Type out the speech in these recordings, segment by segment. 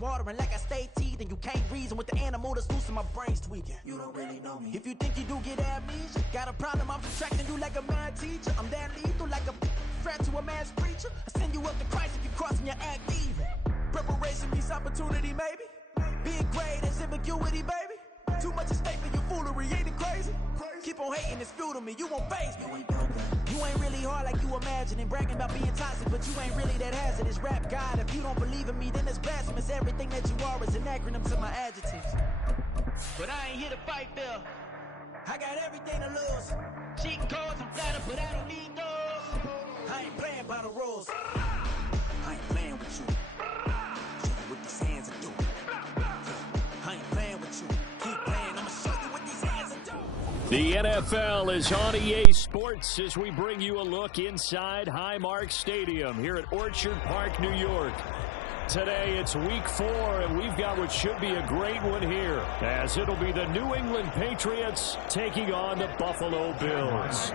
watering like I stay teeth, and you can't reason with the animal that's loose in my brain's tweaking. You don't really know me. If you think you do get amnesia, got a problem, I'm subtracting you like a mad teacher. I'm that lethal like a threat to a mass preacher. I send you up to Christ if you crossing your act even. Preparation means opportunity, maybe. Big grade is ambiguity, baby. Too much at stake for your foolery, ain't it crazy? Keep on hating, it's fuel to me, you won't face me. You ain't really hard like you imagining, bragging about being toxic, but you ain't really that hazardous. Rap God, if you don't believe in me, then it's blasphemous. Everything that you are is an acronym to my adjectives. But I ain't here to fight, Bill. I got everything to lose. Cheat codes, I'm flattered, but I don't need those. I ain't playing by the rules. I ain't playing with you. Show you what these hands are doing. I ain't playing with you. Keep playing, I'ma show you what these hands are doing. The NFL is on EA Sports as we bring you a look inside Highmark Stadium here at Orchard Park, New York. Today it's week 4, and we've got what should be a great one here, as it'll be the New England Patriots taking on the Buffalo Bills.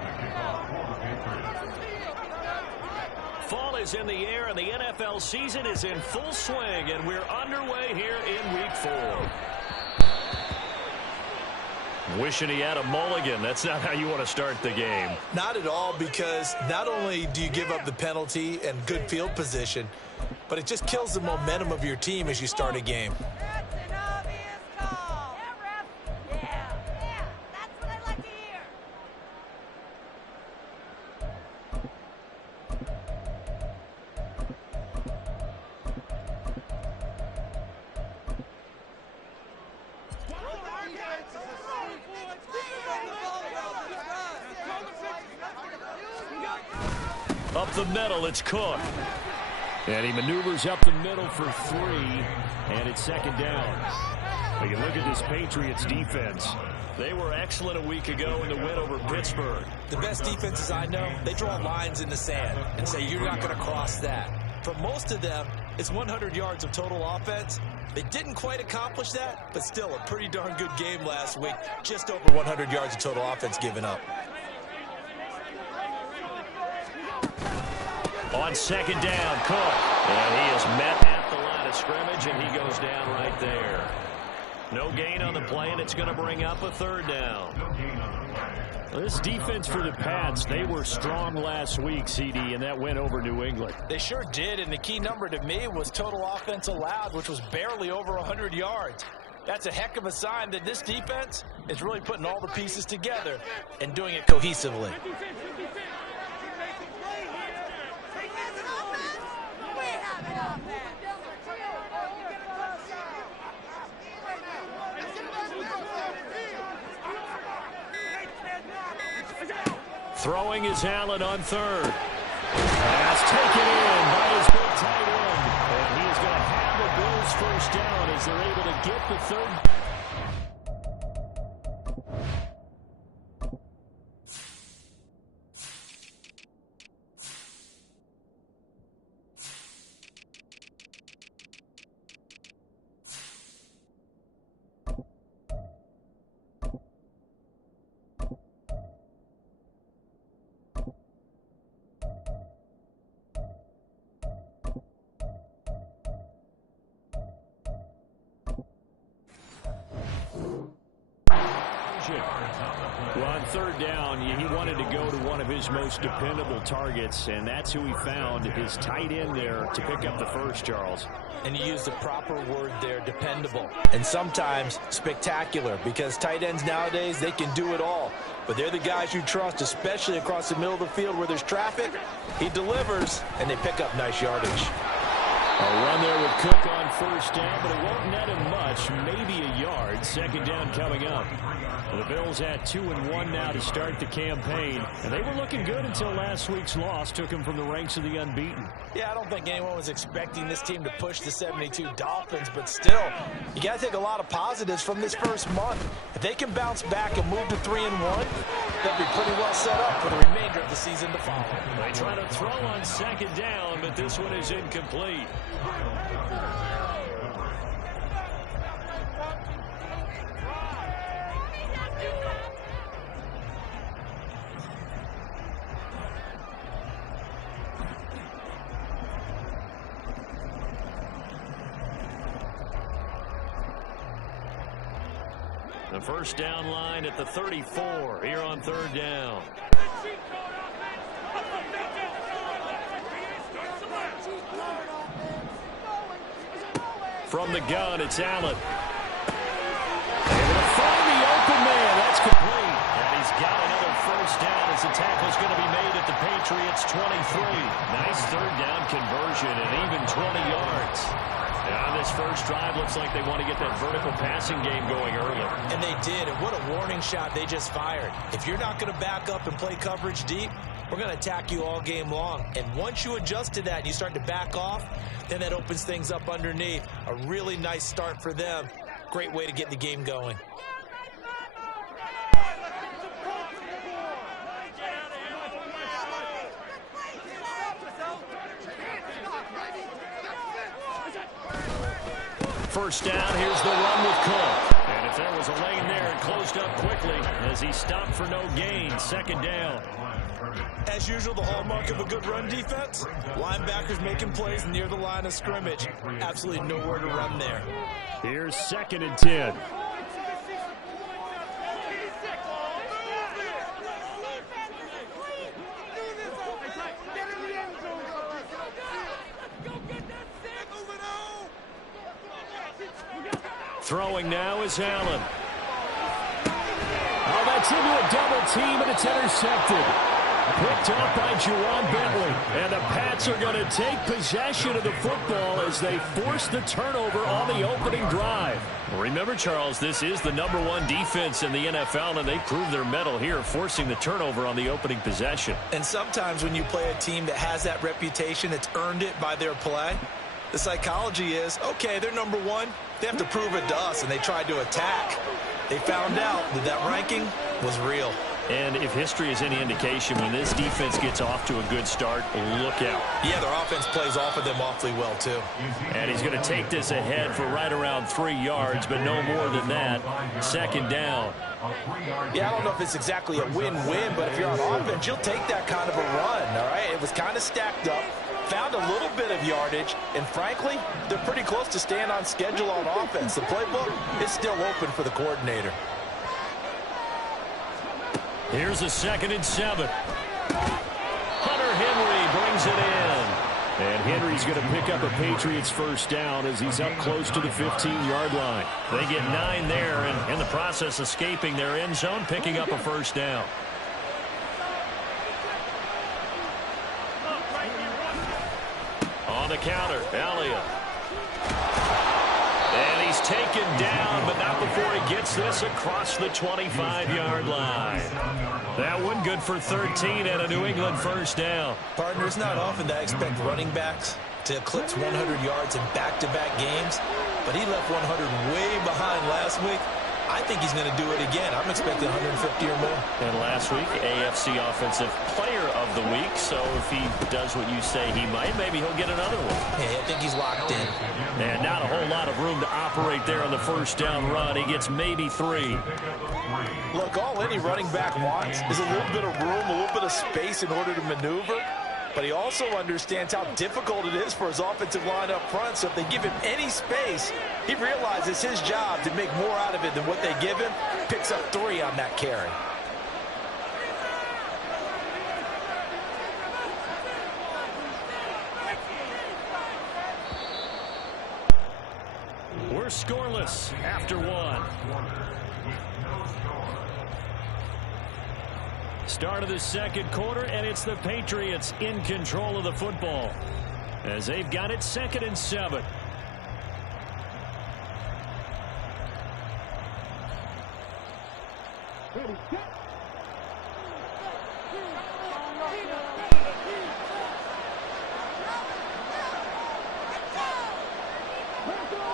Fall is in the air, and the NFL season is in full swing, and we're underway here in week 4. Wishing he had a mulligan. That's not how you want to start the game. Not at all, because not only do you give up the penalty and good field position, but it just kills the momentum of your team as you start a game. That's an obvious call. Yeah, ref. Yeah, that's what I like to hear. Up the middle, it's Cook. And he maneuvers up the middle for 3, and it's second down. We can look at this Patriots defense. They were excellent a week ago in the win over Pittsburgh. The best defenses I know, they draw lines in the sand and say you're not going to cross that. For most of them, it's 100 yards of total offense. They didn't quite accomplish that, but still a pretty darn good game last week. Just over 100 yards of total offense given up. On second down, Cook. And he is met at the line of scrimmage, and he goes down right there. No gain on the play, and it's going to bring up a third down. This defense for the Pats, they were strong last week, CD, and that went over New England. They sure did, and the key number to me was total offense allowed, which was barely over 100 yards. That's a heck of a sign that this defense is really putting all the pieces together and doing it cohesively. Throwing is Allen on third. That's taken in by his big tight end. And he is going to have the Bills first down as they're able to get the third. Well, on third down, he wanted to go to one of his most dependable targets, and that's who he found, his tight end there, to pick up the first, Charles. And you used the proper word there, dependable. And sometimes spectacular, because tight ends nowadays, they can do it all. But they're the guys you trust, especially across the middle of the field where there's traffic. He delivers, and they pick up nice yardage. A run there with Cook on first down, but it won't net him much, maybe a yard. Second down coming up. The Bills at 2-1 now to start the campaign, and they were looking good until last week's loss took them from the ranks of the unbeaten. Yeah, I don't think anyone was expecting this team to push the 72 Dolphins, but still, you got to take a lot of positives from this first month. If they can bounce back and move to 3-1, they'll be pretty well set up for the remainder of the season to follow. They try to throw on second down, but this one is incomplete. The first down line at the 34 here on third down. From the gun, it's Allen. Able to find the open man. That's complete. And he's got another first down as the tackle's going to be made at the Patriots 23. Nice third down conversion and even 20 yards. On this first drive, looks like they want to get that vertical passing game going early. And they did, and what a warning shot they just fired. If you're not going to back up and play coverage deep, we're going to attack you all game long. And once you adjust to that and you start to back off, then that opens things up underneath. A really nice start for them. Great way to get the game going. First down, here's the run with Cook. And if there was a lane there, it closed up quickly as he stopped for no gain. Second down. As usual, the hallmark of a good run defense, linebackers making plays near the line of scrimmage. Absolutely nowhere to run there. Here's 2nd and 10. Throwing now is Allen. Oh, that's into a double team, and it's intercepted. Picked off by Juwan Bentley. And the Pats are going to take possession of the football as they force the turnover on the opening drive. Remember, Charles, this is the #1 defense in the NFL, and they proved their mettle here, forcing the turnover on the opening possession. And sometimes when you play a team that has that reputation, that's earned it by their play, the psychology is, okay, they're #1. They have to prove it to us, and they tried to attack. They found out that that ranking was real. And if history is any indication, when this defense gets off to a good start, look out. Yeah, their offense plays off of them awfully well, too. And he's going to take this ahead for right around 3 yards, but no more than that. Second down. Yeah, I don't know if it's exactly a win-win, but if you're on offense, you'll take that kind of a run, all right? It was kind of stacked up. Found a little bit of yardage, and frankly, they're pretty close to staying on schedule on offense. The playbook is still open for the coordinator. Here's a 2nd and 7. Hunter Henry brings it in. And Henry's going to pick up a Patriots first down as he's up close to the 15-yard line. They get 9 there, and in the process escaping their end zone, picking up a first down. On the counter, Elliott. And he's taken down, but not before he gets this across the 25-yard line. That one good for 13 and a New England first down. Partner, it's not often that I expect running backs to eclipse 100 yards in back-to-back games, but he left 100 way behind last week. I think he's going to do it again. I'm expecting 150 or more. And last week, AFC Offensive Player of the Week. So if he does what you say he might, maybe he'll get another one. Yeah, I think he's locked in. And not a whole lot of room to operate there on the first down run. He gets maybe 3. Look, all any running back wants is a little bit of room, a little bit of space in order to maneuver. But he also understands how difficult it is for his offensive line up front. So if they give him any space, he realizes his job to make more out of it than what they give him. Picks up 3 on that carry. We're scoreless after 1. Start of the second quarter, and it's the Patriots in control of the football as they've got it 2nd and 7.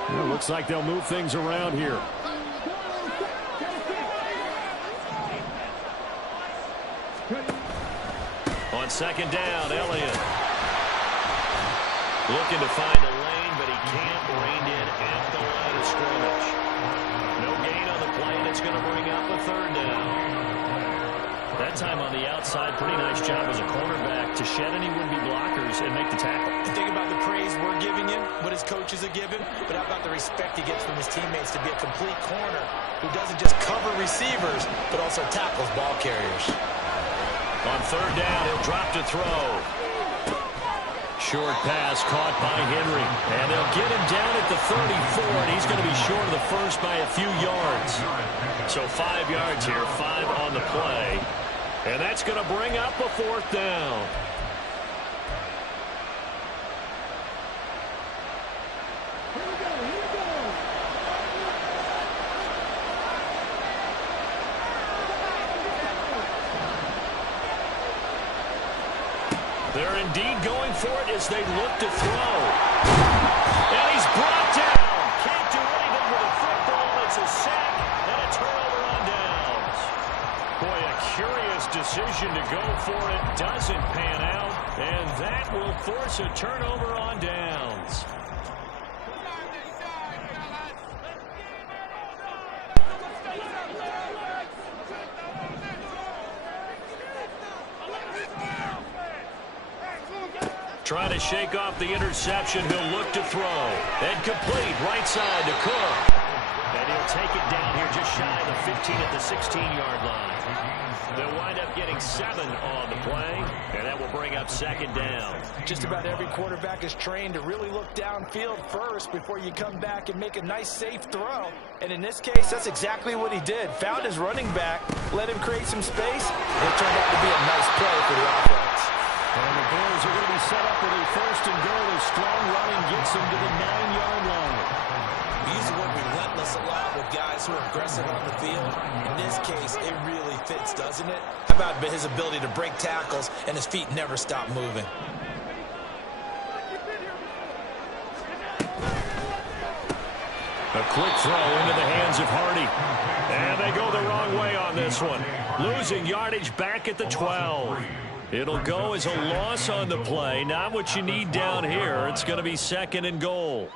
Well, looks like they'll move things around here. On 2nd down, Elliott. Looking to find a lane, but he can't. Reined in at the line of scrimmage. No gain on the play, and it's going to bring up a 3rd down. That time on the outside. outside. Pretty nice job as a cornerback to shed any would-be blockers and make the tackle. Think about the praise we're giving him, what his coaches are giving, but how about the respect he gets from his teammates to be a complete corner who doesn't just cover receivers, but also tackles ball carriers. On third down, he'll drop to throw. Short pass caught by Henry. And they'll get him down at the 34, and he's going to be short of the first by a few yards. So 5 yards here, 5 on the play. And that's going to bring up a fourth down. They're indeed going for it as they look to throw. And he's brought down. Can't do anything with a football. It's a sack and a turnover on downs. Boy, a curious decision to go for it. Doesn't pan out. And that will force a turnover on downs. Trying to shake off the interception. He'll look to throw. And complete right side to Cook. And he'll take it down here just shy of the 15 at the 16-yard line. They'll wind up getting 7 on the play. And that will bring up second down. Just about every quarterback is trained to really look downfield first before you come back and make a nice, safe throw. And in this case, that's exactly what he did. Found his running back, let him create some space. It turned out to be a nice play for the offense. And the Bears are going to be set up with a first and goal as strong running gets them to the 9-yard line. We use the word relentless a lot with guys who are aggressive on the field. In this case, it really fits, doesn't it? How about his ability to break tackles and his feet never stop moving? A quick throw into the hands of Hardy. And they go the wrong way on this one. Losing yardage back at the 12. It'll go as a loss on the play. Not what you need down here. It's going to be second and goal.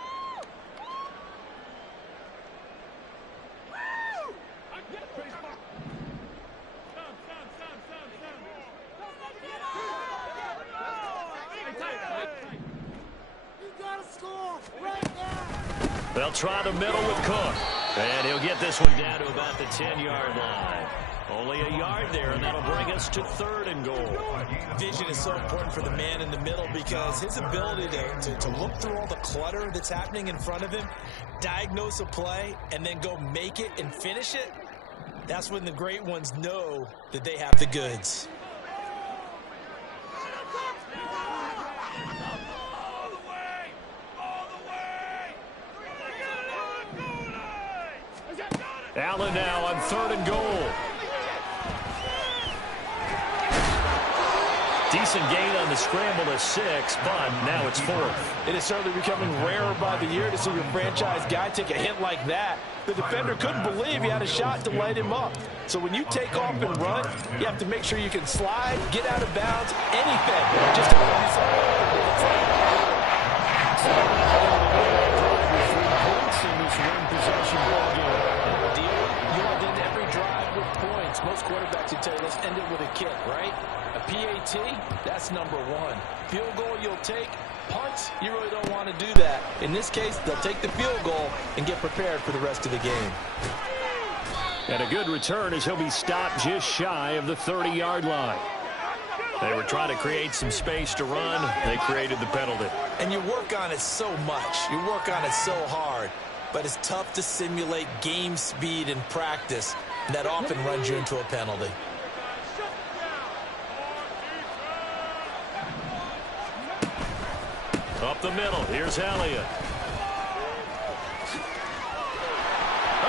They'll try the middle with Cook. And he'll get this one down to about the 10-yard line. Only a yard there, and that'll bring us to third and goal. Vision is so important for the man in the middle because his ability to look through all the clutter that's happening in front of him, diagnose a play, and then go make it and finish it, that's when the great ones know that they have the goods. Allen now on third and goal. Decent gain on the scramble to 6, but now it's 4th. It is certainly becoming rarer by the year to see your franchise guy take a hit like that. The defender couldn't believe he had a shot to light him up. So when you take off and run, you have to make sure you can slide, get out of bounds, anything. Just to most quarterbacks would tell you, let's end it with a kick, right? A PAT, that's number 1. Field goal you'll take. Punts, you really don't want to do that. In this case, they'll take the field goal and get prepared for the rest of the game. And a good return as he'll be stopped just shy of the 30-yard line. They were trying to create some space to run. They created the penalty. And you work on it so much. You work on it so hard. But it's tough to simulate game speed in practice. That often runs you into a penalty. Up the middle, here's Elliott.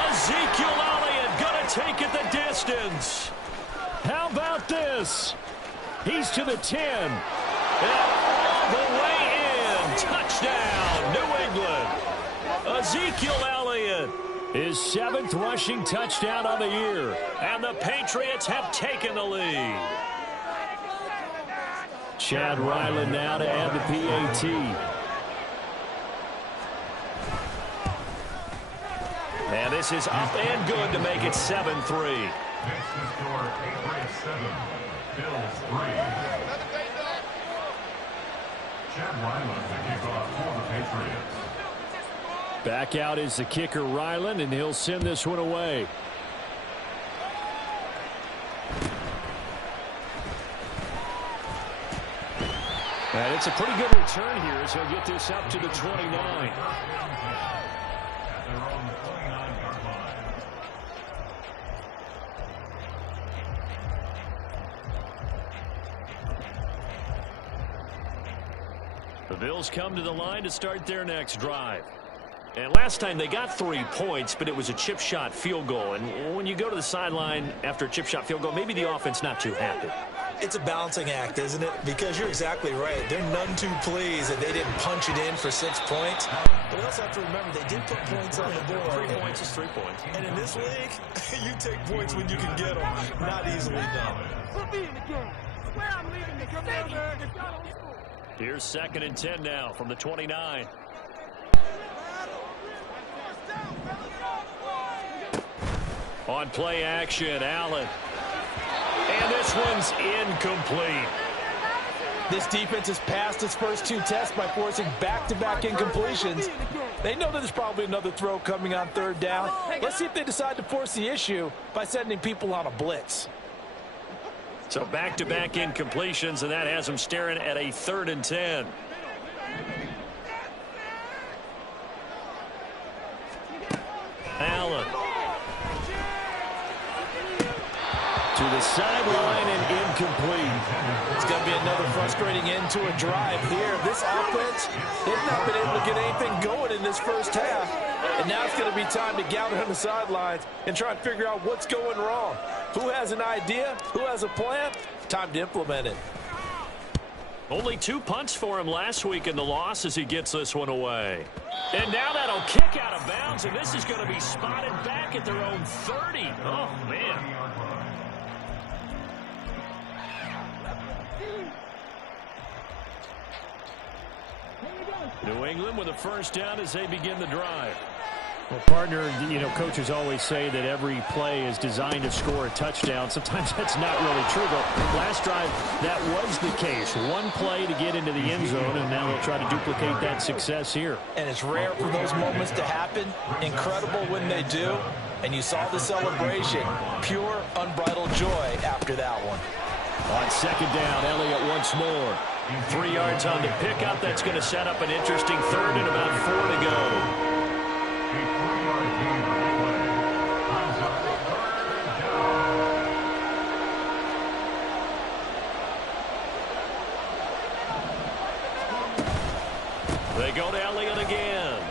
Ezekiel Elliott gonna take it the distance. How about this? He's to the 10. And all the way in. Touchdown, New England. Ezekiel Elliott. His 7th rushing touchdown on the year. And the Patriots have taken the lead. Chad Ryland now to add the PAT. And this is up and good to make it 7-3. Bills 3. Chad Ryland to kick off for the Patriots. Back out is the kicker, Ryland, and he'll send this one away. And it's a pretty good return here as he'll get this up to the 29. At their own 29-yard line. The Bills come to the line to start their next drive. And last time they got 3 points, but it was a chip shot field goal. And when you go to the sideline after a chip shot field goal, maybe the offense not too happy. It's a balancing act, isn't it? Because you're exactly right. They're none too pleased that they didn't punch it in for 6 points. But we also have to remember they did put points on the board. 3 points is 3 points. And in this league, you take points when you can get them. Not easily done. Put me in the game. Swear I'm leaving the city. Here's 2nd and 10 now from the 29. On play action, Allen. And this one's incomplete. This defense has passed its first 2 tests by forcing back-to-back incompletions. They know that there's probably another throw coming on 3rd down. Let's see if they decide to force the issue by sending people on a blitz. So back-to-back incompletions, and that has them staring at a 3rd and 10. Allen. To the sideline and incomplete. It's going to be another frustrating end to a drive here. This offense, they've not been able to get anything going in this first half. And now it's going to be time to gather on the sidelines and try and figure out what's going wrong. Who has an idea? Who has a plan? Time to implement it. Only 2 punts for him last week in the loss as he gets this one away. And now that'll kick out of bounds, and this is going to be spotted back at their own 30. Oh, man. New England with a first down as they begin the drive. Well, partner, coaches always say that every play is designed to score a touchdown. Sometimes that's not really true, but last drive, that was the case. 1 play to get into the end zone, and now they'll try to duplicate that success here. And it's rare for those moments to happen. Incredible when they do. And you saw the celebration. Pure, unbridled joy after that one. On 2nd down, Elliott once more. 3 yards on the pickup. That's going to set up an interesting 3rd and about 4 to go. A 3-yard gain on the play. Time's up. 3rd down. They go to Elliott again.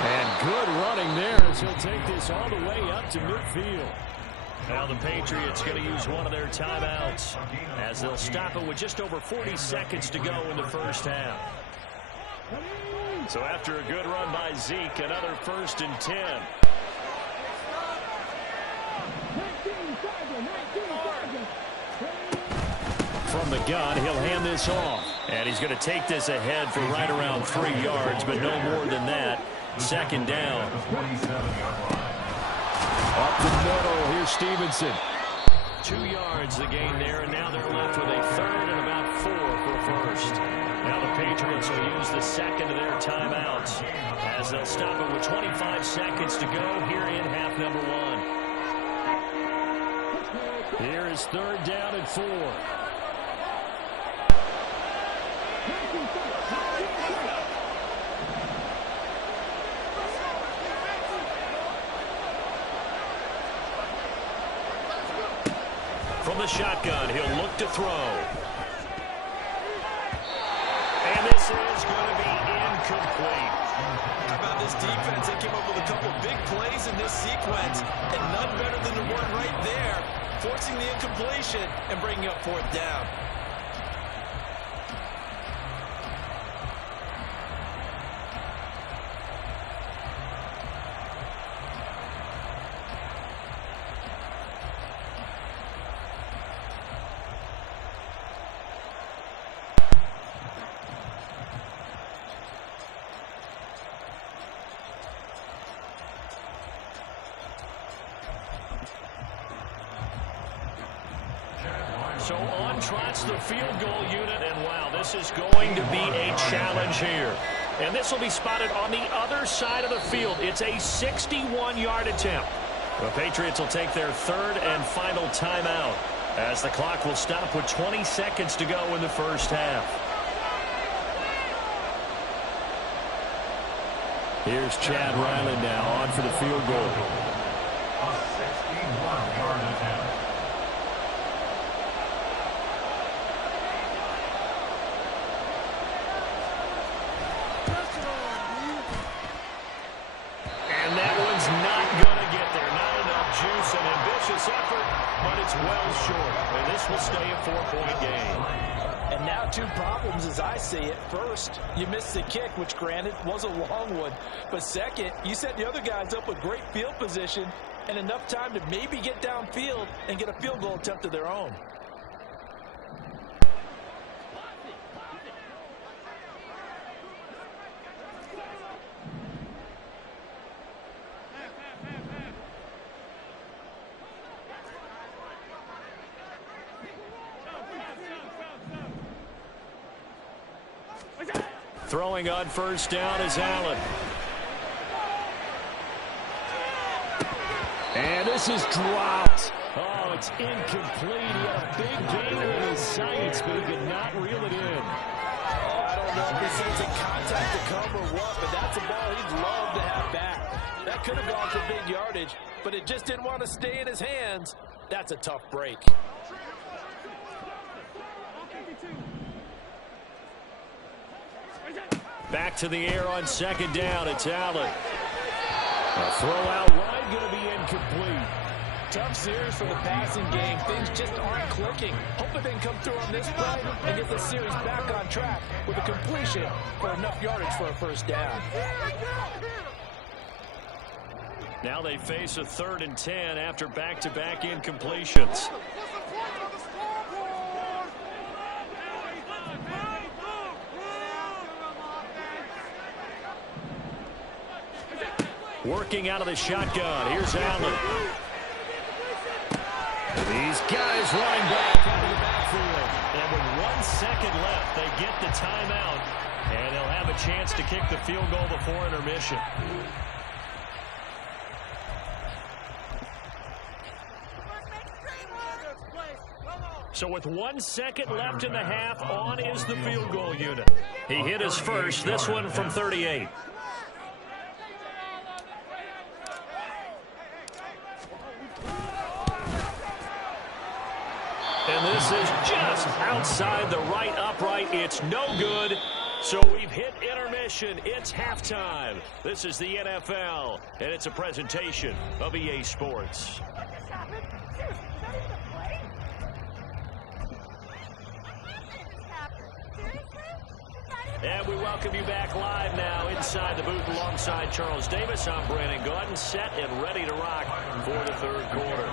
And good running there as he'll take this all the way up to midfield. Now the Patriots going to use one of their timeouts as they'll stop it with just over 40 seconds to go in the first half. So after a good run by Zeke, another 1st and 10. From the gun, he'll hand this off. And he's going to take this ahead for right around 3 yards, but no more than that. 2nd down. Up the middle, here's Stevenson. 2 yards the gain there, and now they're left with a 3rd and about 4 for a first. Now the Patriots will use the 2nd of their timeouts as they'll stop it with 25 seconds to go here in half number 1. Here is 3rd down and 4. From the shotgun, he'll look to throw. And this is going to be incomplete. How about this defense? They came up with a couple big plays in this sequence, and none better than the one right there, forcing the incompletion and bringing up 4th down. So on trots the field goal unit, and wow, this is going to be a challenge here. And this will be spotted on the other side of the field. It's a 61-yard attempt. The Patriots will take their third and final timeout as the clock will stop with 20 seconds to go in the first half. Here's Chad Ryland now on for the field goal. A 61-yard attempt. And that one's not going to get there. Not enough juice. An ambitious effort, but it's well short. And this will stay a 4-point game. And now two problems as I see it. First, you missed the kick, which granted was a long one. But second, you set the other guys up with great field position and enough time to maybe get downfield and get a field goal attempt of their own. Throwing on first down is Allen. And this is dropped. Oh, it's incomplete. He had a big gain in his sights, but he could not reel it in. I don't know if he sees a contact to come or what, but that's a ball he'd love to have back. That could have gone for big yardage, but it just didn't want to stay in his hands. That's a tough break. Back to the air on second down. It's Allen. A throw out wide going to be incomplete. Tough series for the passing game. Things just aren't clicking. Hoping they can come through on this play and get the series back on track with a completion for enough yardage for a first down. Now they face a 3rd and 10 after back-to-back incompletions. Working out of the shotgun. Here's Allen. These guys running back out of the backfield. And with 1 second left, they get the timeout. And they'll have a chance to kick the field goal before intermission. So with 1 second left in the half, on is the field goal unit. He hit his first, this one from 38. And this is just outside the right upright. It's no good. So we've hit intermission. It's halftime. This is the NFL, and it's a presentation of EA Sports. And we welcome you back live now inside the booth alongside Charles Davis. I'm Brandon Gaudin, set and ready to rock for the third quarter.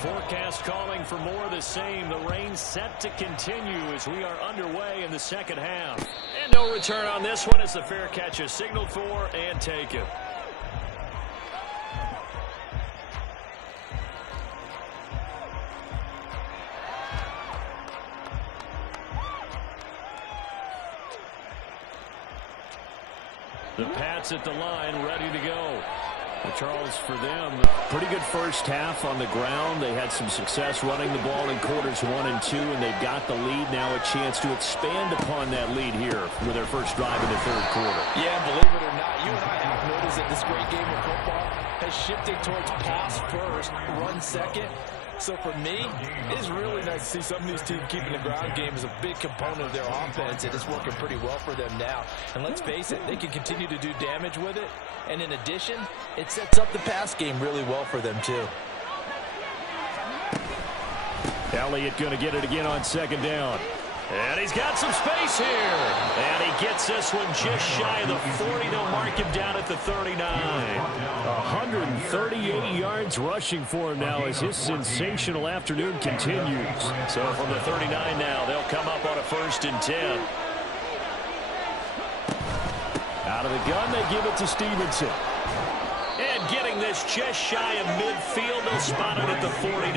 Forecast calling for more of the same. The rain set to continue as we are underway in the second half. And no return on this one as the fair catch is signaled for and taken. The Pats at the line, ready to go. Well, Charles, for them, pretty good first half on the ground. They had some success running the ball in quarters 1 and 2, and they've got the lead. Now a chance to expand upon that lead here with their first drive in the third quarter. Yeah, believe it or not, you and I have noticed that this great game of football has shifted towards pass first, run second. So for me, it's really nice to see some of these teams keeping the ground game as a big component of their offense, and it's working pretty well for them now. And let's face it, they can continue to do damage with it. And in addition, it sets up the pass game really well for them too. Elliott going to get it again on second down. And he's got some space here. And he gets this one just shy of the 40. They'll mark him down at the 39. 138 yards rushing for him now as his sensational afternoon continues. So from the 39 now, they'll come up on a 1st and 10. Out of the gun, they give it to Stevenson. And getting this just shy of midfield, they'll spot it at the 49.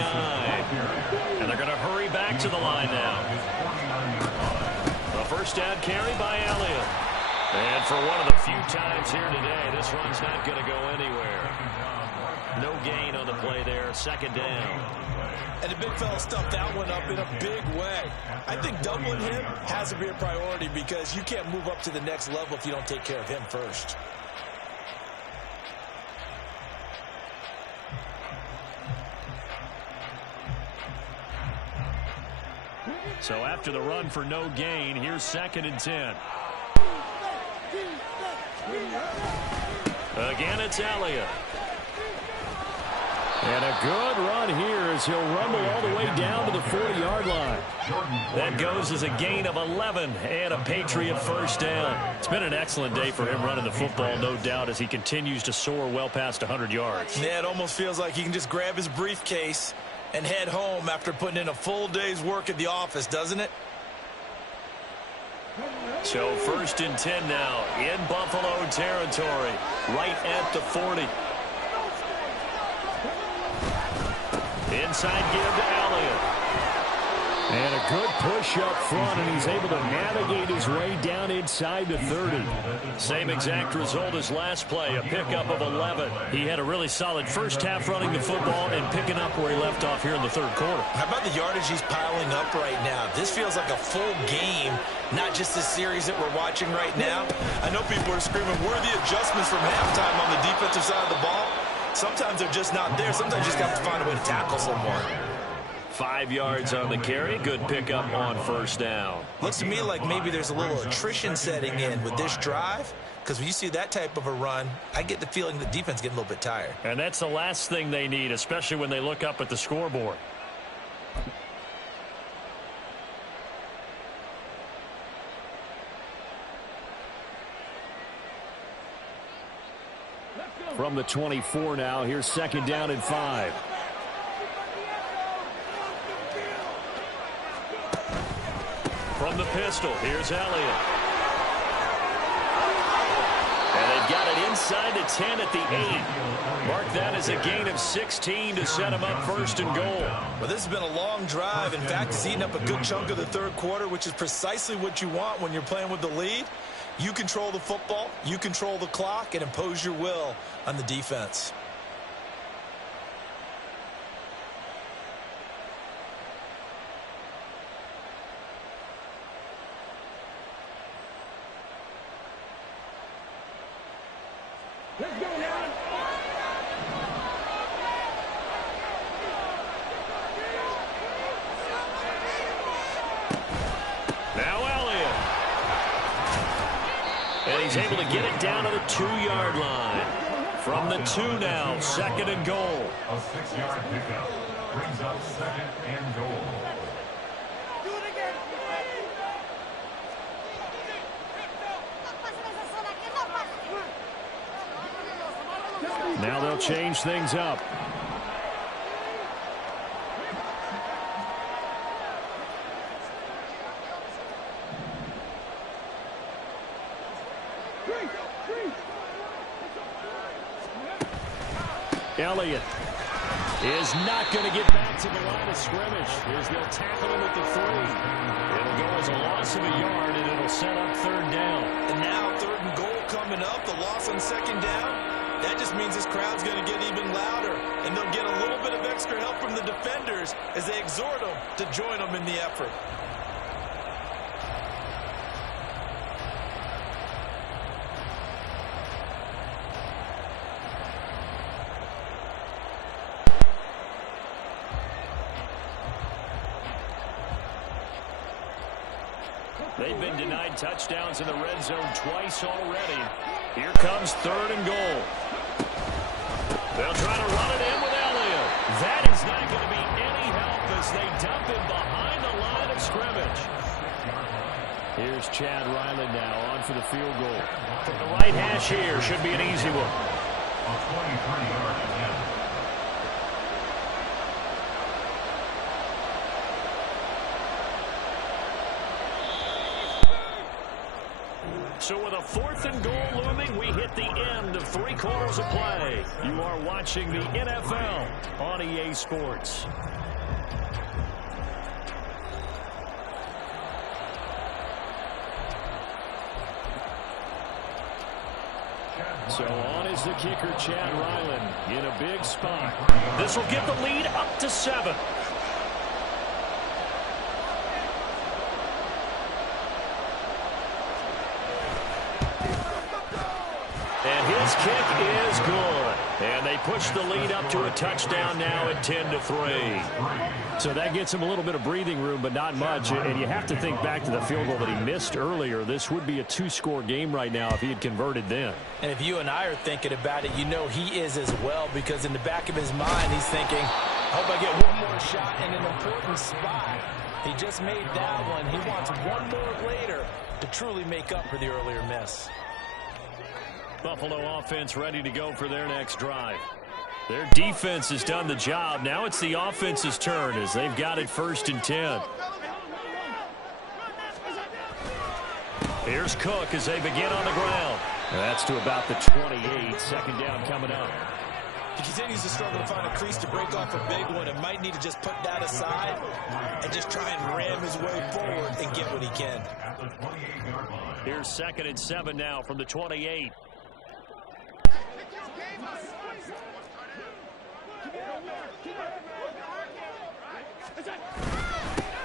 And they're going to hurry back to the line now. A first down carry by Elliott. And for one of the few times here today, this run's not going to go anywhere. No gain on the play there. Second down. And the big fella stuffed that one up in a big way. I think doubling him has to be a priority because you can't move up to the next level if you don't take care of him first. So after the run for no gain, here's 2nd and 10. Again, it's Elliott. And a good run here as he'll rumble all the way down to the 40-yard line. That goes as a gain of 11 and a Patriot first down. It's been an excellent day for him running the football, no doubt, as he continues to soar well past 100 yards. Yeah, it almost feels like he can just grab his briefcase and head home after putting in a full day's work at the office, doesn't it? So 1st and 10 now in Buffalo territory, right at the 40. Inside give to Elliott. And a good push up front, and he's able to navigate his way down inside the 30. Same exact result as last play, a pickup of 11. He had a really solid first half running the football and picking up where he left off here in the 3rd quarter. How about the yardage he's piling up right now? This feels like a full game, not just the series that we're watching right now. I know people are screaming, where are the adjustments from halftime on the defensive side of the ball? Sometimes they're just not there. Sometimes you just have to find a way to tackle someone. 5 yards on the carry. Good pickup on first down. Looks to me like maybe there's a little attrition setting in with this drive, because when you see that type of a run, I get the feeling the defense getting a little bit tired. And that's the last thing they need, especially when they look up at the scoreboard. From the 24 now, here's 2nd down and 5. From the pistol, here's Elliott. And they've got it inside the 10 at the 8. Mark that as a gain of 16 to set him up 1st and goal. Well, this has been a long drive. In fact, it's eaten up a good chunk of the 3rd quarter, which is precisely what you want when you're playing with the lead. You control the football, you control the clock, and impose your will on the defense. Let's go now. Now Elliott. And he's able to get it down to the 2-yard line. From the 2 now, 2nd and goal. A 6-yard pickup brings up 2nd and goal. Do it again. Now they'll change things up. Elliott is not going to get back to the line of scrimmage as they'll tackle him at the 3. It'll go as a loss of a yard, and it'll set up 3rd down. And now 3rd and goal coming up, the loss on 2nd down. That just means this crowd's going to get even louder, and they'll get a little bit of extra help from the defenders as they exhort them to join them in the effort. They've been denied touchdowns in the red zone twice already. Here comes 3rd and goal. They'll try to run it in with Elliott. That is not going to be any help as they dump him behind the line of scrimmage. Here's Chad Ryland now on for the field goal. From the right hash here, should be an easy one. A 23-yard attempt. So with a 4th and goal looming. We hit the end of 3 quarters of play. You are watching the NFL on EA Sports. So on is the kicker, Chad Ryland, in a big spot. This will get the lead up to 7. And his kick is good. And they push the lead up to a touchdown now at 10-3. So that gets him a little bit of breathing room, but not much. And you have to think back to the field goal that he missed earlier. This would be a 2-score game right now if he had converted then. And if you and I are thinking about it, you know he is as well, because in the back of his mind, he's thinking, I hope I get one more shot in an important spot. He just made that one. He wants one more later to truly make up for the earlier miss. Buffalo offense ready to go for their next drive. Their defense has done the job. Now it's the offense's turn as they've got it 1st and 10. Here's Cook as they begin on the ground. That's to about the 28. 2nd down coming up. He continues to struggle to find a crease to break off a big one and might need to just put that aside and just try and ram his way forward and get what he can. Here's 2nd and 7 now from the 28.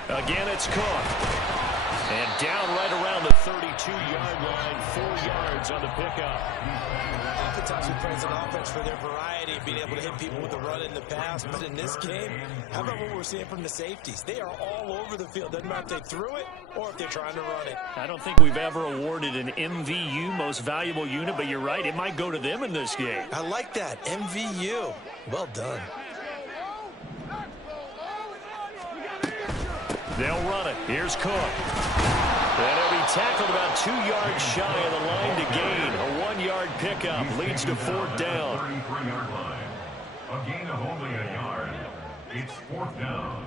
Again, it's Cook. And down right around the 32-yard line, 4 yards on the pickup. Oftentimes we praise an offense for their variety of being able to hit people with the run in the pass, but in this game, how about what we're seeing from the safeties? They are all over the field. Doesn't matter if they threw it or if they're trying to run it. I don't think we've ever awarded an MVU, most valuable unit, but you're right, it might go to them in this game. I like that, MVU. Well done. They'll run it. Here's Cook. And he'll be tackled about 2 yards shy of the line to gain. A 1-yard pickup leads to 4th down. 33-yard line. A gain of only a yard. It's 4th down.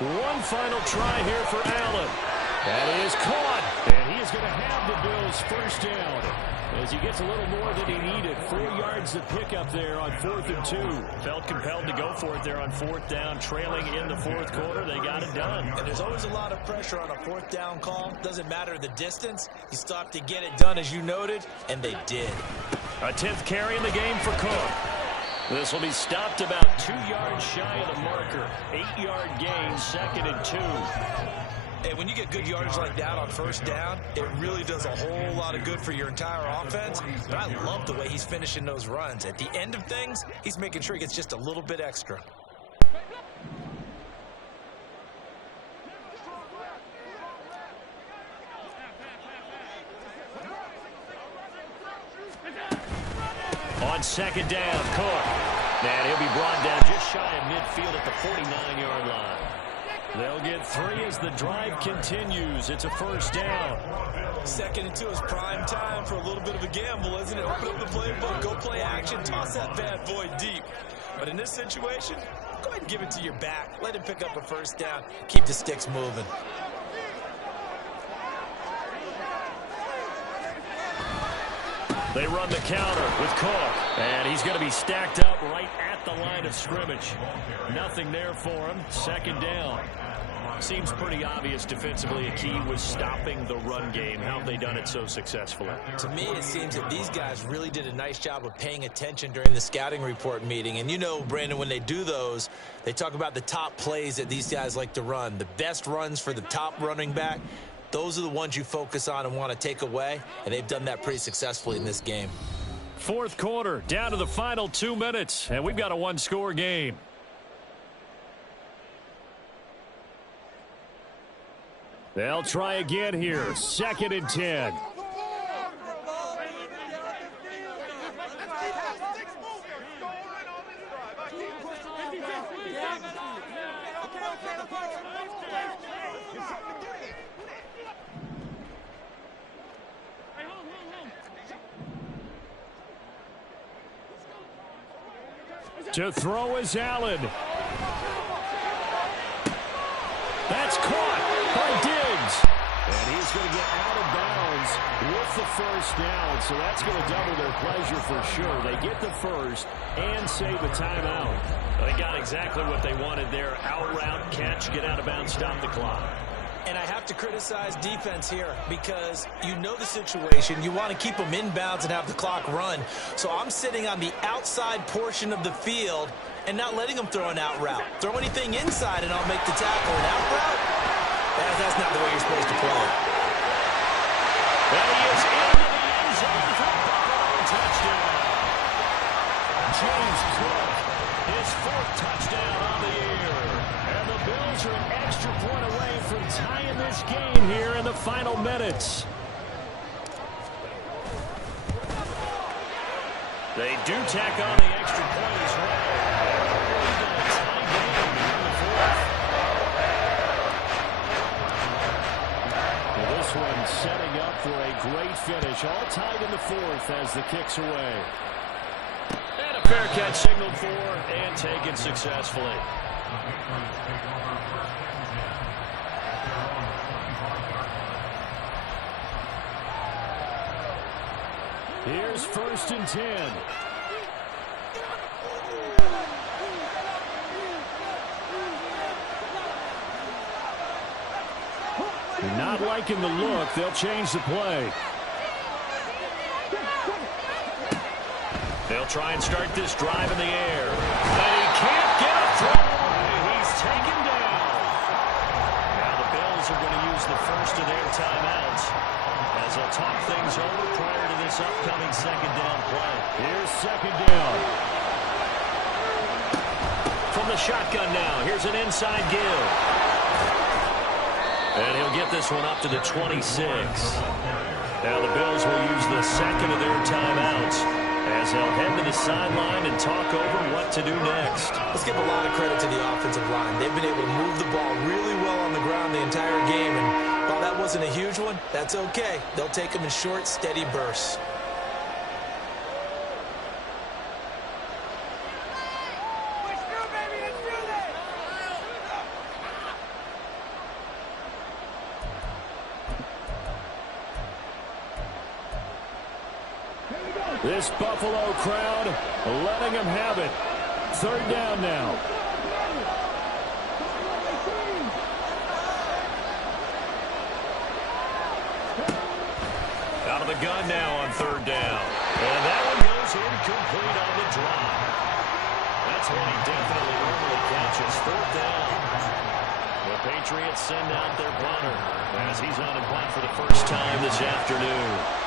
One final try here for Allen. That is caught. And he is going to have the Bills 1st down as he gets a little more than he needed. 4 yards to pick up there on 4th and 2. Felt compelled to go for it there on 4th down, trailing in the 4th quarter. They got it done. And there's always a lot of pressure on a 4th down call. Doesn't matter the distance. You stop to get it done, as you noted, and they did. A 10th carry in the game for Cook. This will be stopped about 2 yards shy of the marker. 8-yard gain, 2nd and 2. And when you get good yardage like that on 1st down, it really does a whole lot of good for your entire offense. But I love the way he's finishing those runs. At the end of things, he's making sure he gets just a little bit extra. On 2nd down, Cook. And he'll be brought down just shy of midfield at the 49-yard line. They'll get 3 as the drive continues. It's a 1st down. 2nd and 2 is prime time for a little bit of a gamble, isn't it? Open up the playbook, go play action, toss that bad boy deep. But in this situation, go ahead and give it to your back. Let him pick up a 1st down. Keep the sticks moving. They run the counter with Cook, and he's going to be stacked up right at the line of scrimmage. Nothing there for him. 2nd down. Seems pretty obvious defensively. A key was stopping the run game. How have they done it so successfully? To me, it seems that these guys really did a nice job of paying attention during the scouting report meeting. And you know, Brandon, when they do those, they talk about the top plays that these guys like to run. The best runs for the top running back. Those are the ones you focus on and want to take away, and they've done that pretty successfully in this game. 4th quarter, down to the final 2 minutes, and we've got a 1-score game. They'll try again here, 2nd and 10. To throw is Allen. That's caught by Diggs. And he's going to get out of bounds with the first down. So that's going to double their pleasure for sure. They get the first and save a timeout. They got exactly what they wanted there. Out route, catch, get out of bounds, stop the clock. And I have to criticize defense here because you know the situation. You want to keep them inbounds and have the clock run. So I'm sitting on the outside portion of the field and not letting them throw an out route. Throw anything inside and I'll make the tackle. An out route? That's not the way you're supposed to play. And he is into the end zone for a Buffalo touchdown. James Cook, his fourth touchdown on the year. And the Bills are an extra point away from tying this game here in the final minutes. They do tack on the extra point as well. This one setting up for a great finish. All tied in the fourth as the kick's away. And a fair catch signaled for and taken successfully. Here's 1st and 10. Not liking the look. They'll change the play. They'll try and start this drive in the air. But he can't get a throw. He's taken down. Now the Bills are going to use the first of their timeouts as they'll talk things over prior to this upcoming second down play. Here's second down. From the shotgun now, here's an inside give. And he'll get this one up to the 26. Now the Bills will use the second of their timeouts as they'll head to the sideline and talk over what to do next. Let's give a lot of credit to the offensive line. They've been able to move the ball really well on the ground the entire game. And while that wasn't a huge one, that's okay. They'll take them in short, steady bursts. This Buffalo crowd letting them have it. 3rd down now. Out of the gun now on 3rd down. And that one goes incomplete on the drop. That's one he definitely normally catches. 3rd down. The Patriots send out their punter as he's on a punt for the first time this afternoon.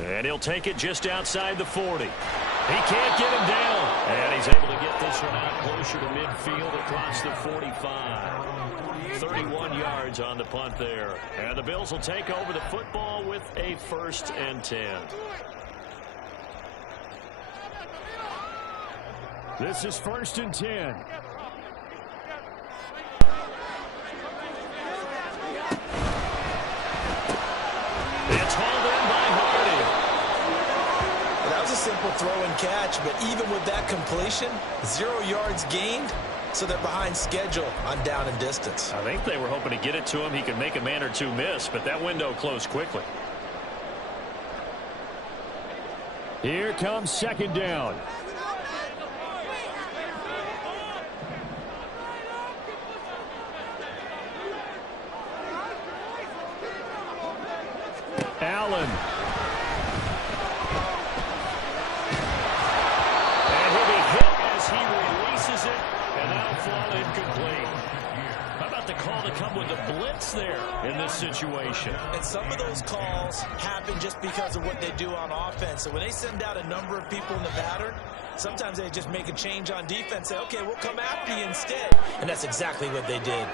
And he'll take it just outside the 40. He can't get him down. And he's able to get this one out closer to midfield across the 45. 31 yards on the punt there. And the Bills will take over the football with a 1st and 10. This is 1st and 10. It's hauled in by Hardy. That was a simple throw and catch, but even with that completion, 0 yards gained, so they're behind schedule on down and distance. I think they were hoping to get it to him. He could make a man or two miss, but that window closed quickly. Here comes 2nd down. Allen. And he'll be hit as he releases it, and that'll fall incomplete. How about the call to come with a blitz there in this situation? And some of those calls happen just because of what they do on offense. So when they send out a number of people in the pattern, sometimes they just make a change on defense, say, okay, we'll come after you instead. And that's exactly what they did.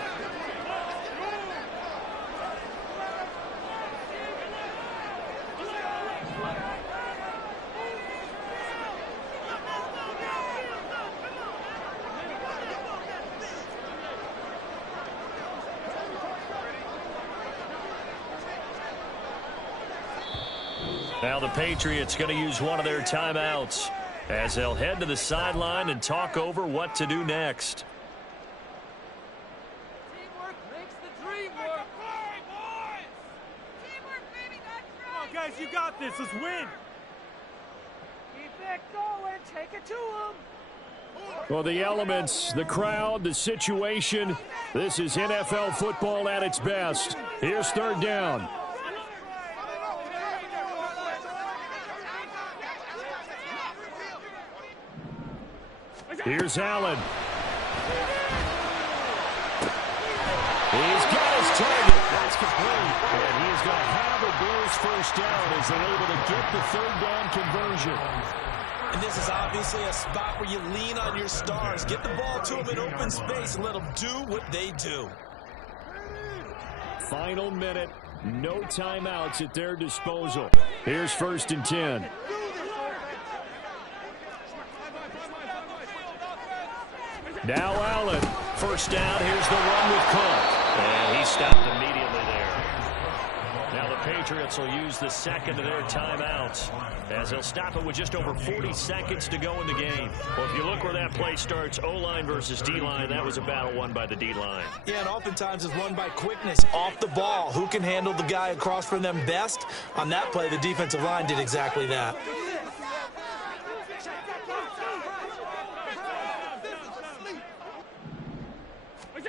Now the Patriots going to use one of their timeouts as they'll head to the sideline and talk over what to do next. Teamwork makes the dream work. Teamwork, baby, that's Come on, right. guys, you got this. Let's win. Keep it going. Take it to them. Well, the elements, the crowd, the situation, this is NFL football at its best. Here's third down. Here's Allen. He's got his target. That's complete. And he is going to have a Bills first down as they're able to get the third down conversion. And this is obviously a spot where you lean on your stars. Get the ball to them in open space and let them do what they do. Final minute. No timeouts at their disposal. Here's 1st and 10. Now Allen. First down. Here's the run with Cook. And he stopped immediately there. Now the Patriots will use the second of their timeouts as they'll stop it with just over 40 seconds to go in the game. Well, if you look where that play starts, O-line versus D-line, that was a battle won by the D-line. Yeah, and oftentimes it's won by quickness off the ball. Who can handle the guy across from them best? On that play, the defensive line did exactly that.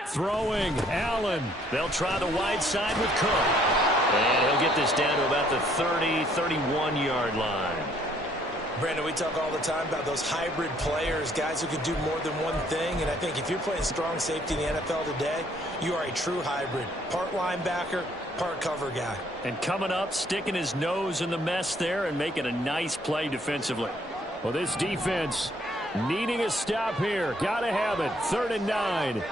Throwing, Allen. They'll try the wide side with Cook. And he'll get this down to about the 30, 31-yard line. Brandon, we talk all the time about those hybrid players, guys who can do more than one thing. And I think if you're playing strong safety in the NFL today, you are a true hybrid. Part linebacker, part cover guy. And coming up, sticking his nose in the mess there and making a nice play defensively. Well, this defense needing a stop here. Got to have it. 3rd and 9.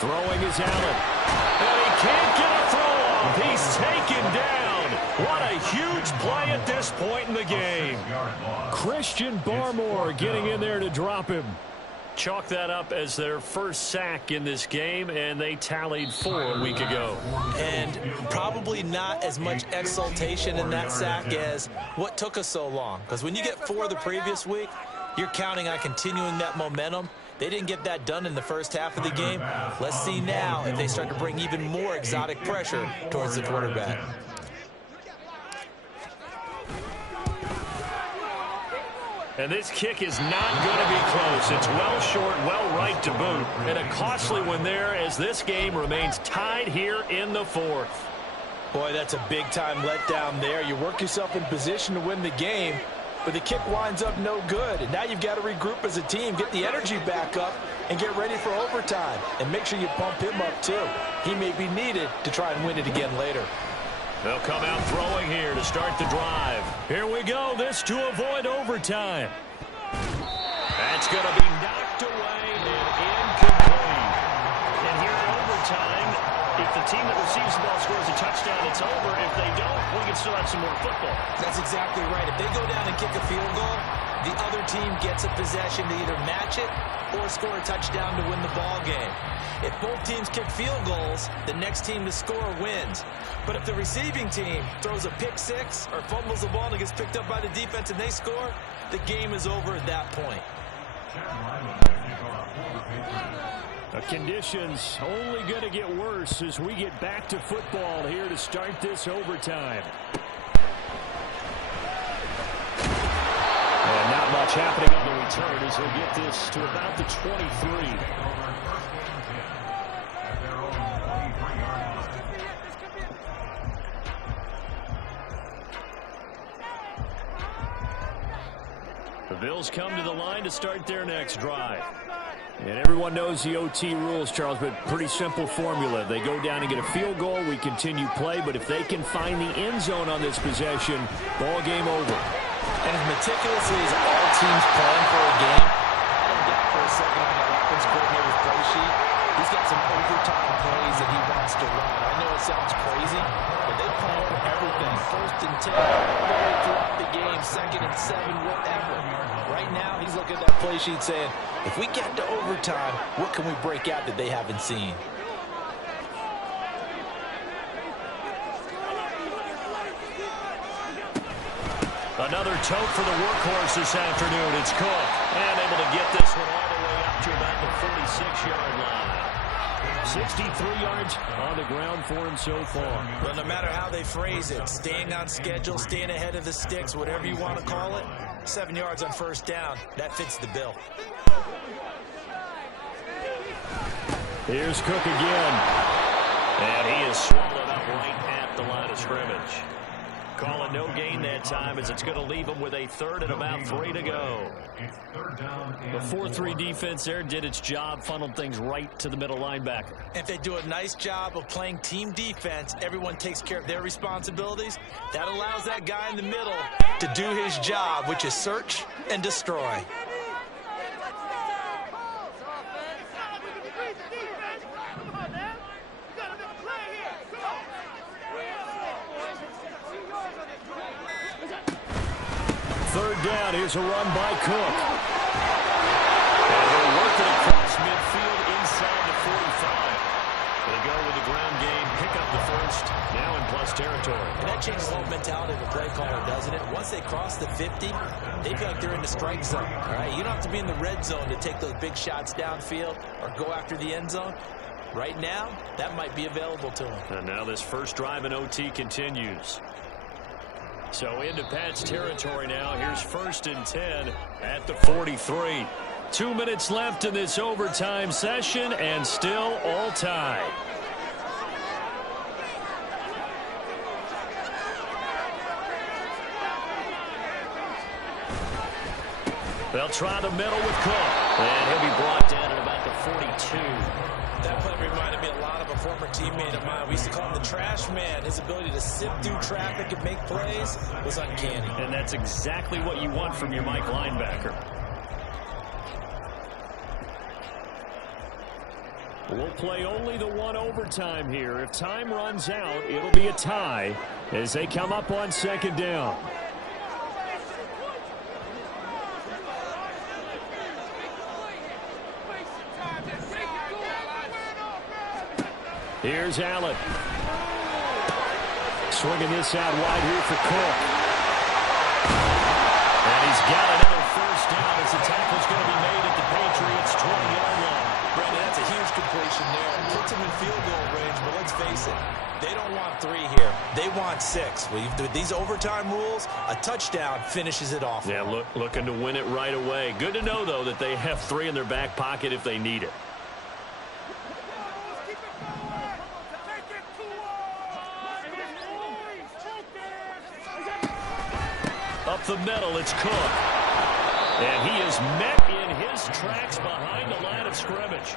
Throwing is Allen. And he can't get a throw off. He's taken down. What a huge play at this point in the game. Christian Barmore getting in there to drop him. Chalk that up as their first sack in this game, and they tallied 4 a week ago. And probably not as much exultation in that sack as what took us so long. Because when you get 4 the previous week, you're counting on continuing that momentum. They didn't get that done in the first half of the game. Let's see now if they start to bring even more exotic pressure towards the quarterback. And this kick is not going to be close. It's well short, well right to boot. And a costly one there as this game remains tied here in the 4th. Boy, that's a big-time letdown there. You work yourself in position to win the game, but the kick winds up no good. And now you've got to regroup as a team, get the energy back up, and get ready for overtime. And make sure you pump him up, too. He may be needed to try and win it again later. They'll come out throwing here to start the drive. Here we go. This to avoid overtime. That's going to be knocked away and incomplete. And here in overtime, if the team that receives the ball scores a touchdown, it's over. If they don't, we can still have some more football. That's exactly right. If they go down and kick a field goal, the other team gets a possession to either match it or score a touchdown to win the ball game. If both teams kick field goals, the next team to score wins. But if the receiving team throws a pick six or fumbles the ball and it gets picked up by the defense and they score, the game is over at that point. The conditions only going to get worse as we get back to football here to start this overtime. And not much happening on the return as we'll get this to about the 23. The Bills come to the line to start their next drive. And everyone knows the OT rules, Charles, but pretty simple formula. They go down and get a field goal, we continue play, but if they can find the end zone on this possession, ball game over. And as meticulously as all teams plan for a game, I don't doubt for a second on the offense coordinator's play sheet, he's He's got some overtime plays that he wants to run. I know it sounds crazy, but they call for everything. 1st and 10, all throughout the game, 2nd and 7, whatever. Right now, he's looking at that play sheet saying, if we get to overtime, what can we break out that they haven't seen? Another tote for the workhorse this afternoon. It's Cook. And able to get this one all the way up to about the 46-yard line. 63 yards on the ground for him so far. Well, no matter how they phrase it, staying on schedule, staying ahead of the sticks, whatever you want to call it, 7 yards on 1st down, that fits the bill. Here's Cook again. And he is swallowed up right at the line of scrimmage. Calling no gain that time as it's going to leave him with a 3rd and about 3 to go. The 4-3 defense there did its job, funneled things right to the middle linebacker. If they do a nice job of playing team defense, everyone takes care of their responsibilities. That allows that guy in the middle to do his job, which is search and destroy. Third down, here's a run by Cook. And he'll work it across midfield inside the 45. They go with the ground game, pick up the 1st, now in plus territory. And that changes the whole mentality of a play caller, doesn't it? Once they cross the 50, they feel like they're in the strike zone. All right, you don't have to be in the red zone to take those big shots downfield or go after the end zone. Right now, that might be available to them. And now this first drive in OT continues. So into Pat's territory now. Here's 1st and 10 at the 43. 2 minutes left in this overtime session and still all tied. They'll try the middle with Cook. And he'll be brought down at about the 42. That play reminded me a lot of a former teammate of mine. We used to call him the trash man. His ability to sift through traffic and make plays was uncanny. And that's exactly what you want from your Mike linebacker. We'll play only the one overtime here. If time runs out, it'll be a tie as they come up on 2nd down. Here's Allen. Swinging this out wide here for Cook. And he's got another 1st down as the tackle's going to be made at the Patriots' 20-yard line. Brandon, that's a huge completion there. It puts them in field goal range, but let's face it, they don't want 3 here. They want 6. With these overtime rules, a touchdown finishes it off. Yeah, looking to win it right away. Good to know, though, that they have 3 in their back pocket if they need it. Up the middle, it's Cook. And he is met in his tracks behind the line of scrimmage.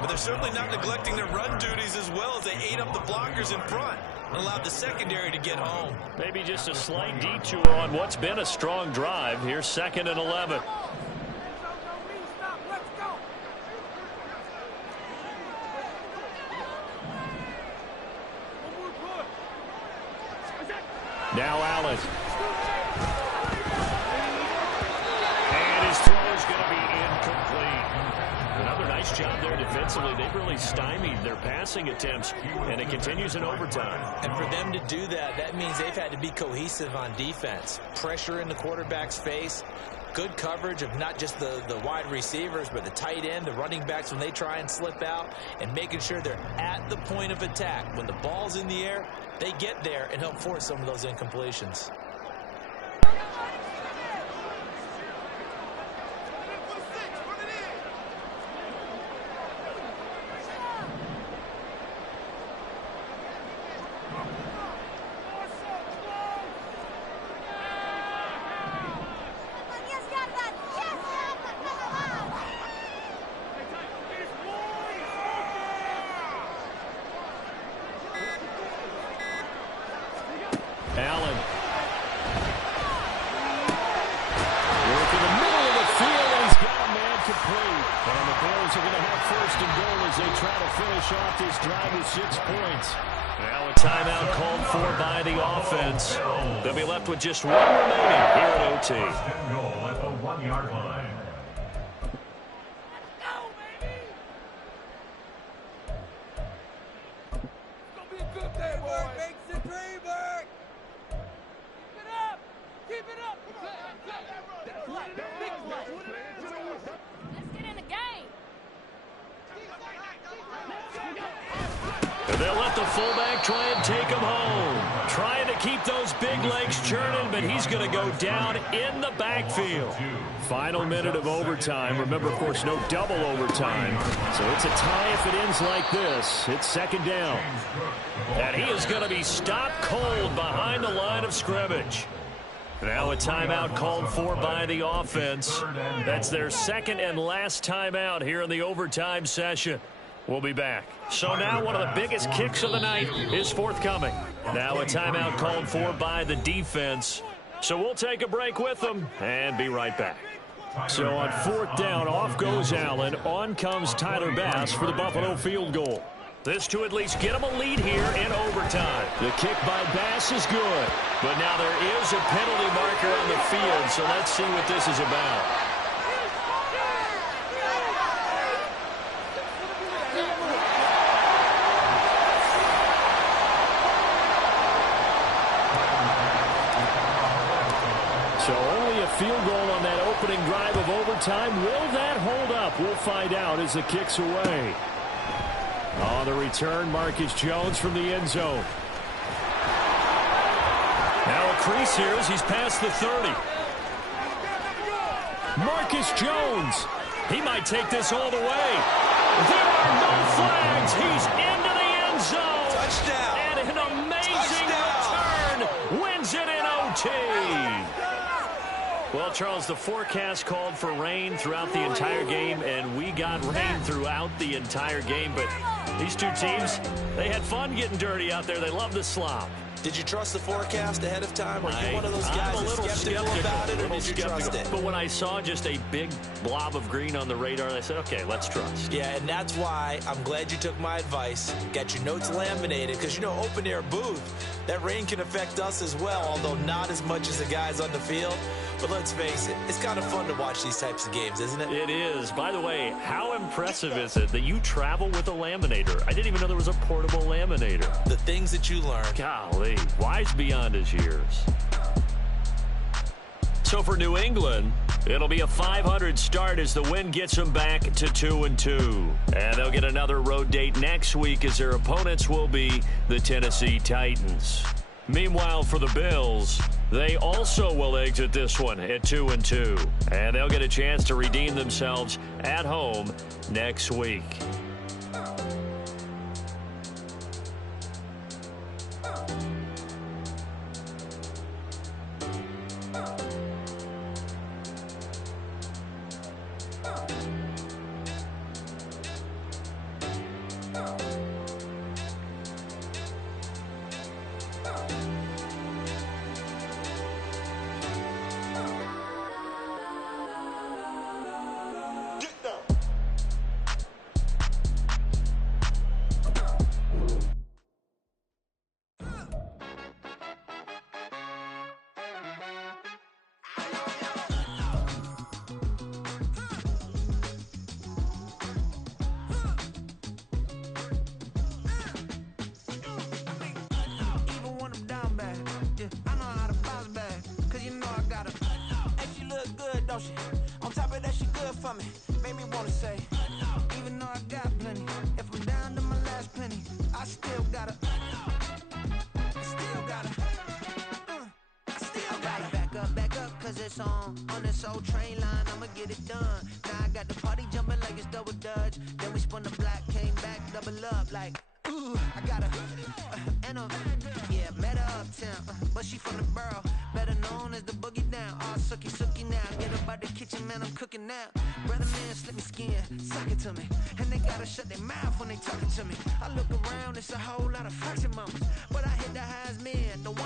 But they're certainly not neglecting their run duties as well as they ate up the blockers in front and allowed the secondary to get home. Maybe just a slight detour on what's been a strong drive. Here's 2nd and 11. Now Allen. And his throw is going to be incomplete. Another nice job there defensively. They've really stymied their passing attempts, and it continues in overtime. And for them to do that, that means they've had to be cohesive on defense. Pressure in the quarterback's face. Good coverage of not just the wide receivers, but the tight end, the running backs when they try and slip out, and making sure they're at the point of attack. When the ball's in the air, they get there and help force some of those incompletions. Allen complete. And the Bills are going to have first and goal as they try to finish off this drive with 6 points. Now a timeout called for by the offense. They'll be left with just 1 remaining here at OT. First and goal at the 1-yard line. They'll let the fullback try and take him home. Trying to keep those big legs churning, but he's going to go down in the backfield. Final minute of overtime. Remember, of course, no double overtime. So it's a tie if it ends like this. It's second down. And he is going to be stopped cold behind the line of scrimmage. Now a timeout called for by the offense. That's their second and last timeout here in the overtime session. We'll be back. So now one of the biggest kicks of the night is forthcoming. Now a timeout called for by the defense. So we'll take a break with them and be right back. So on fourth down, off goes Allen. On comes Tyler Bass for the Buffalo field goal. This to at least get him a lead here in overtime. The kick by Bass is good. But now there is a penalty marker on the field, so let's see what this is about. So only a field goal on that opening drive of overtime. Will that hold up? We'll find out as the kick's away. On the return, Marcus Jones from the end zone. Now a crease here as he's past the 30. Marcus Jones. He might take this all the way. There are no flags. He's into the end zone. Touchdown. And an amazing return. Wins it in OT. Well, Charles, the forecast called for rain throughout the entire game, and we got rain throughout the entire game. But these two teams, they had fun getting dirty out there. They love the slop. Did you trust the forecast ahead of time? Are you one of those guys that's skeptical about it, or did you trust it? But when I saw just a big blob of green on the radar, I said, okay, let's trust. Yeah, and that's why I'm glad you took my advice. Got your notes laminated, because, you know, open-air booth, that rain can affect us as well, although not as much as the guys on the field. But let's face it, it's kind of fun to watch these types of games, isn't it? It is. By the way, how impressive is it that you travel with a laminator? I didn't even know there was a portable laminator. The things that you learn. Golly, wise beyond his years. So for New England, it'll be a .500 start as the win gets them back to 2-2. And they'll get another road date next week as their opponents will be the Tennessee Titans. Meanwhile, for the Bills, they also will exit this one at 2-2. And they'll get a chance to redeem themselves at home next week. On top of that, she good for me. Made me wanna say, even though I got plenty, if I'm down to my last penny, I still gotta back up, cause it's on this old train line, I'ma get it done. Now I got the party jumping like it's double dutch. Then we spun the block, came back, double up like, ooh, I got a, and a, yeah, met her uptown, but she from the borough, better known as the boogie down. All sucky now, get up out the kitchen, man, I'm cooking now. Brother man, slip me skin, suck it to me, and they gotta shut their mouth when they talking to me. I look around, it's a whole lot of fraction mamas, but I hit the highs men, the one